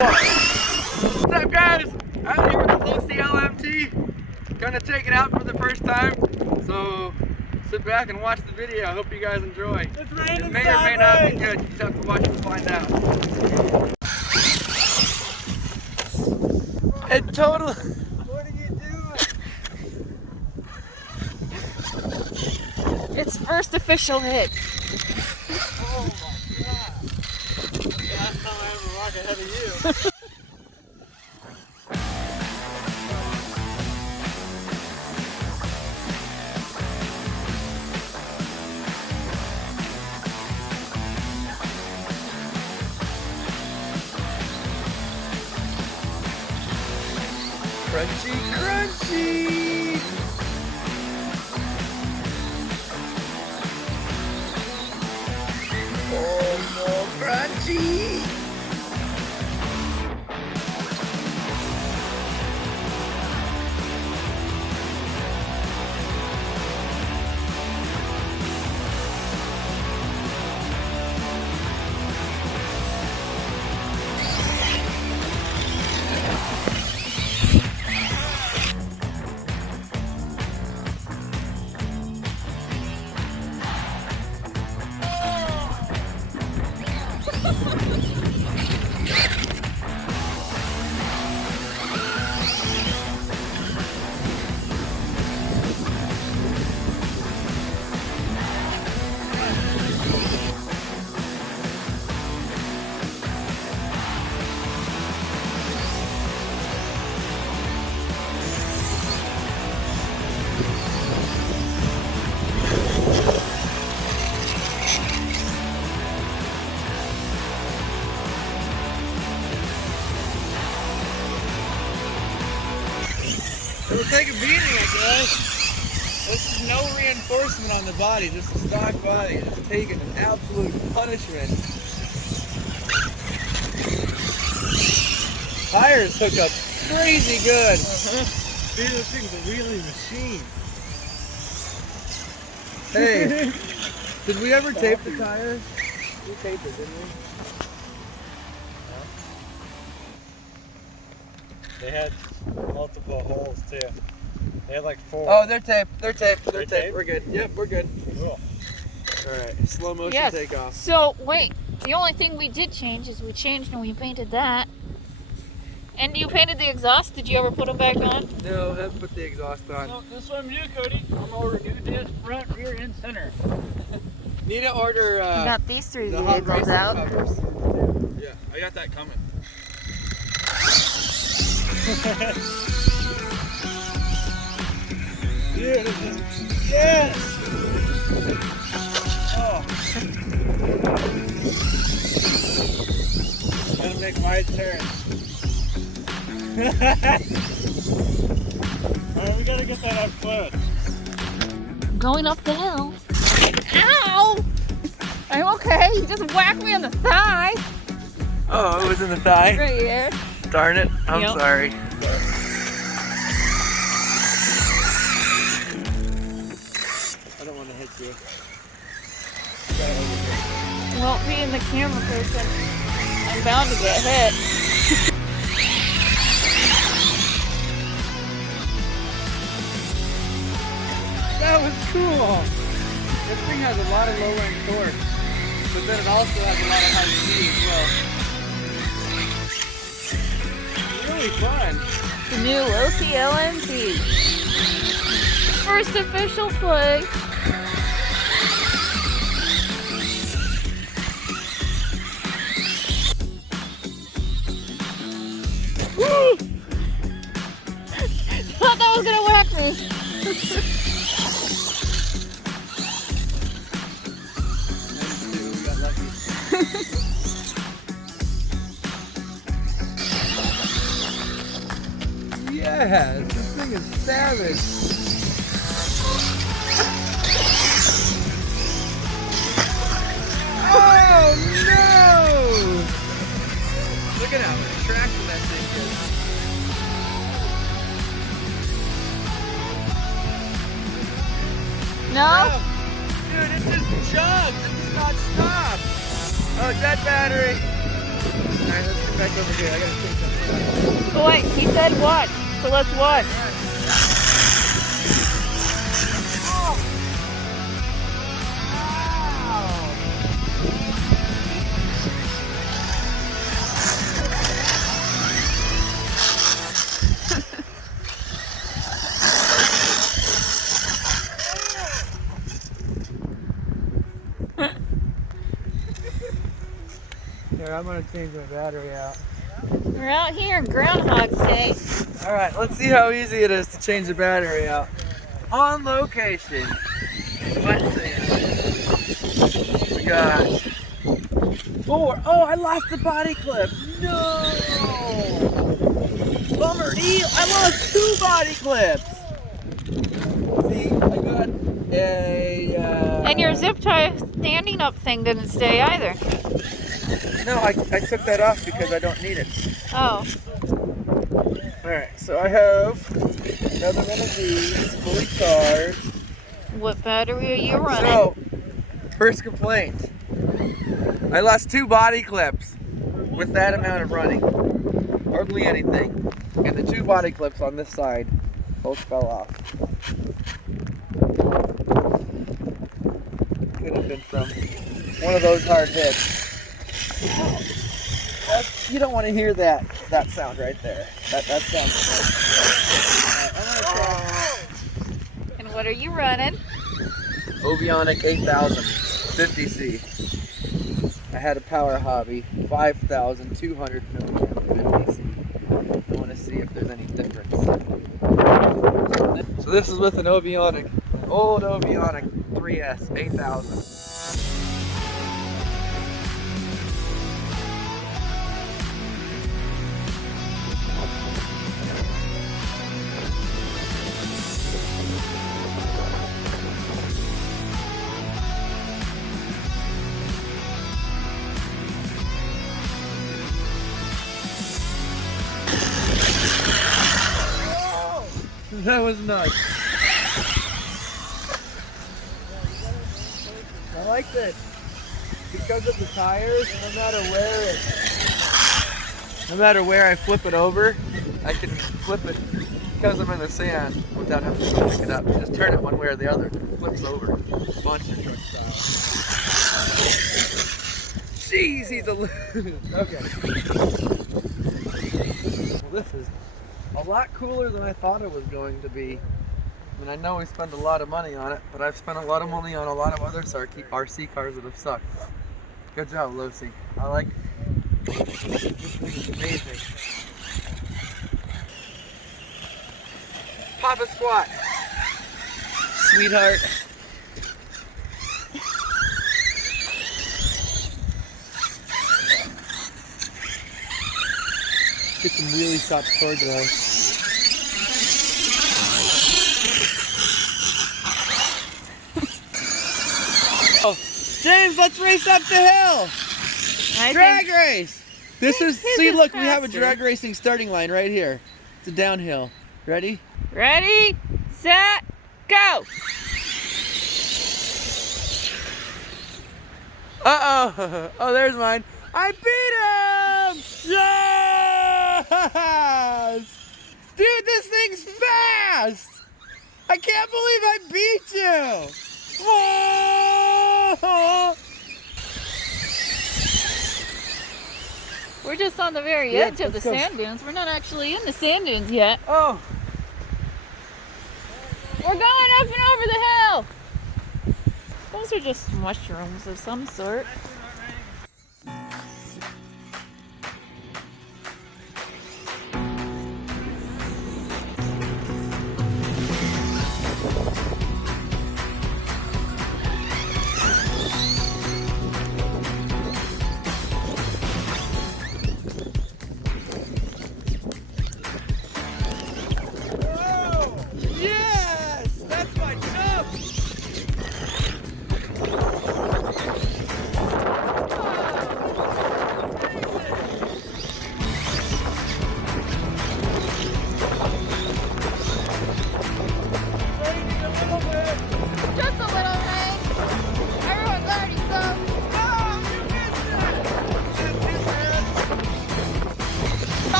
What's up, guys? I'm here with the Losi LMT. Gonna take it out for the first time. So sit back and watch the video. I hope you guys enjoy. It's raining. It may or may not be good. You just have to watch and find out. It totally. What are you doing? It's first official hit. Oh my god. Last time I ever rock ahead of you. Crunchy, crunchy! Oh, more crunchy! It'll take a beating, I guess. This is no reinforcement on the body, just a stock body. It's taking an absolute punishment. Tires hook up crazy good. Dude, this thing's a wheelie machine. Hey, did we ever tape the tires? We taped it, didn't we? They had multiple holes too. They had like 4. Oh, they're taped. They're taped. They're They're taped. taped? We're good. Yep, we're good. Cool. Alright, slow motion Yes. takeoff. So wait, the only thing we did change is we changed and we painted that. And you painted the exhaust. Did you ever put them back on? No, I haven't put the exhaust on. So this one, you, Cody. I'm over new disc, front, rear, and center. Need to order You got these three the hot vehicles racing out. covers. Yeah, I got that coming. Dude, this is, yes! Oh. Gotta make my turn. Alright, we gotta get that up close. Going up the hill. Ow! I'm okay. You just whacked me on the thigh. Oh, it was in the thigh? Right here. Darn it. I'm Yep. sorry. I don't want to hit you. Well, being the camera person, I'm bound to get hit. That was cool. This thing has a lot of low end torque, but then it also has a lot of high speed as well. Really fun. The new Losi LMT. First official play. Thought that was gonna whack me. We got lucky. Yes, this thing is savage. Oh no! Look at how much traction that thing is. No? Dude, it just chugs. It does not stop. Oh, dead battery. Alright, let's get back over here. I gotta take something. Oh wait, he said watch, so let's watch. Here, I'm gonna change my battery out. We're out here Groundhog's Day. Alright, let's see how easy it is to change the battery out. On location. Wet sand. We got 4. Oh, I lost the body clip. No! Bummer deal. I lost 2 body clips. See, I got a. And your zip tie standing up thing didn't stay either. No, I took that off because I don't need it. Oh. Alright, so I have another one of these, fully charged. What battery are you running? So, first complaint. I lost 2 body clips with that amount of running. Hardly anything. And the 2 body clips on this side both fell off. Could have been from one of those hard hits. You don't want to hear that sound right there. That sounds good. Alright, I'm gonna try. And what are you running? Obionic 8000 50C. I had a power hobby 5200 milliamp 50C. I want to see if there's any difference. So this is with an Obionic, an old Obionic 3S 8000. That was nuts. I like that because of the tires. No matter where I flip it over, I can flip it because I'm in the sand without having to pick it up. Just turn it one way or the other. It flips over. Monster truck style. Jeez, he's a okay. Well, this is a lot cooler than I thought it was going to be. I mean, I know we spend a lot of money on it, but I've spent a lot of money on a lot of other RC cars that have sucked. Good job, Losi. I like it. This thing is amazing. Papa squat. Sweetheart. Get some really soft cord though. Oh, James, let's race up the hill. Drag race. This is, see, look, we have a drag racing starting line right here. It's a downhill. Ready? Ready, set, go. Uh-oh. Oh, there's mine. I beat him! Yes! Dude, this thing's fast! I can't believe I beat you! Whoa! We're just on the very Yeah, edge of the let's go. sand dunes. We're not actually in the sand dunes yet. Oh, We're going up and over the hill. Those are just mushrooms of some sort. yes! That's my jump!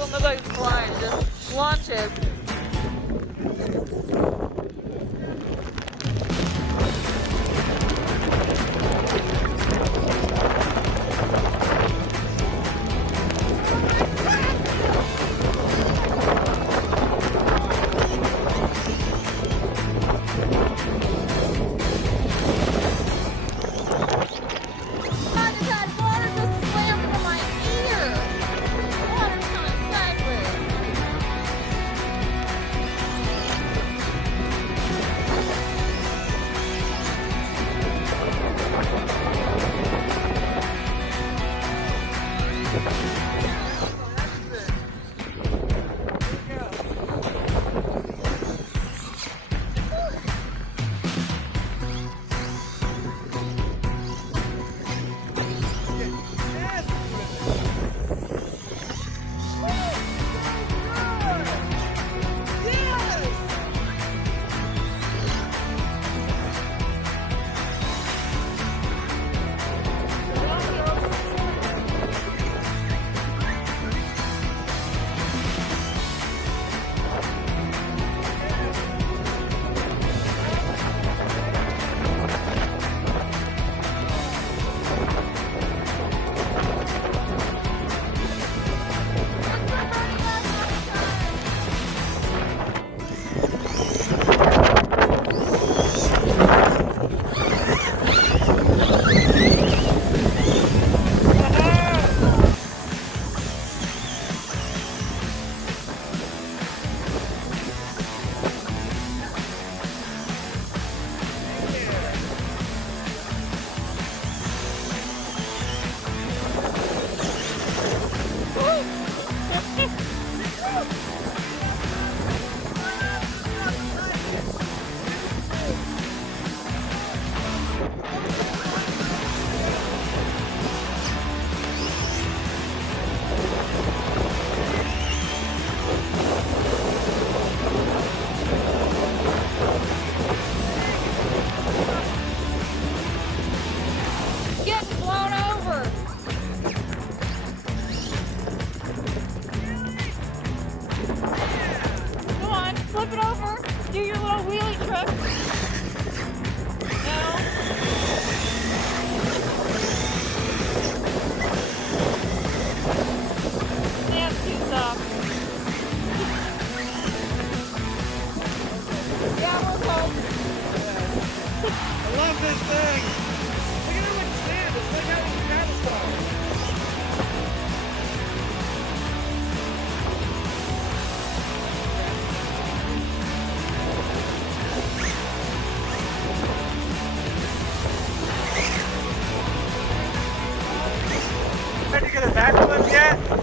doesn't look like it's flying, it just launches.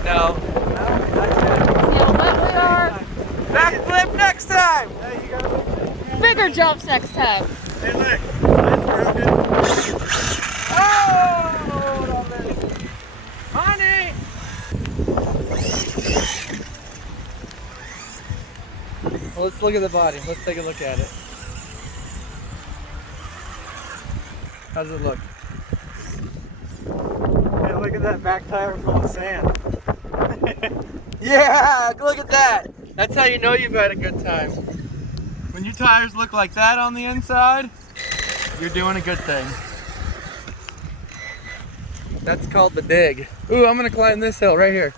No. Backflip next time! Bigger jumps next time. Hey, look. That's broken. Oh! Honey! Well, let's look at the body. Let's take a look at it. How does it look? Hey, look at that back tire full of sand. Yeah, look at that. That's how you know you've had a good time. When your tires look like that on the inside, you're doing a good thing. That's called the dig. Ooh, I'm gonna climb this hill right here.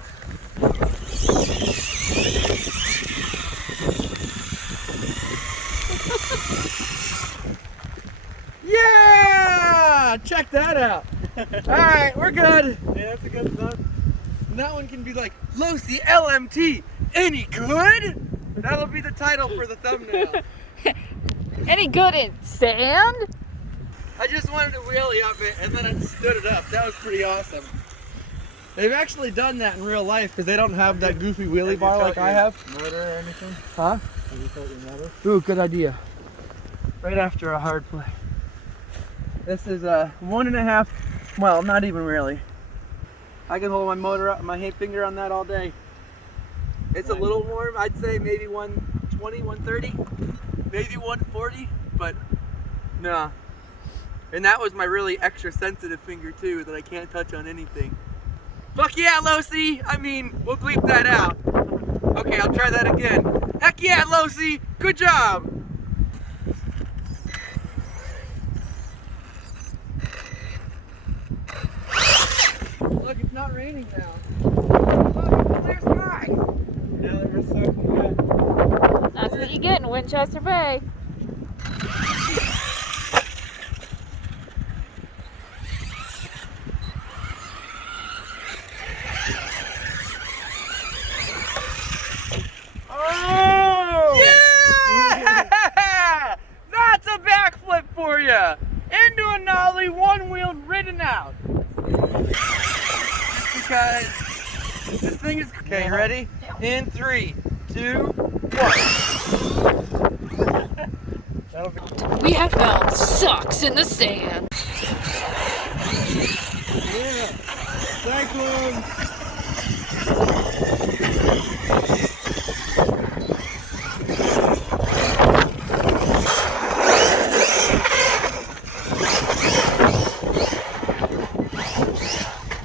Yeah! Check that out. All right, we're good. Yeah, that's a good stuff. And that one can be like, Losi LMT, any good? That'll be the title for the thumbnail. Any good in sand? I just wanted to wheelie up it and then I stood it up. That was pretty awesome. They've actually done that in real life because they don't have that goofy wheelie bar like I have. Motor or anything? Huh? Have you felt your motor? Ooh, good idea. Right after a hard play. This is a 1.5, well, not even really. I can hold my motor up, my finger on that all day. It's a little warm, I'd say maybe 120, 130, maybe 140, but nah. And that was my really extra sensitive finger too, that I can't touch on anything. Fuck yeah, Losi! I mean, we'll bleep that out. Okay, I'll try that again. Heck yeah, Losi! Good job! Look, it's not raining now. Look, it's a clear sky! Yeah, they were soaking wet. That's what you get in Winchester Bay. Oh! Yeah! That's a backflip for you! Into a nollie, one-wheeled, ridden out. Just because this thing is... Okay, you ready? In 3, 2, 1. That'll be. We have found socks in the sand. Yeah. Cyclone.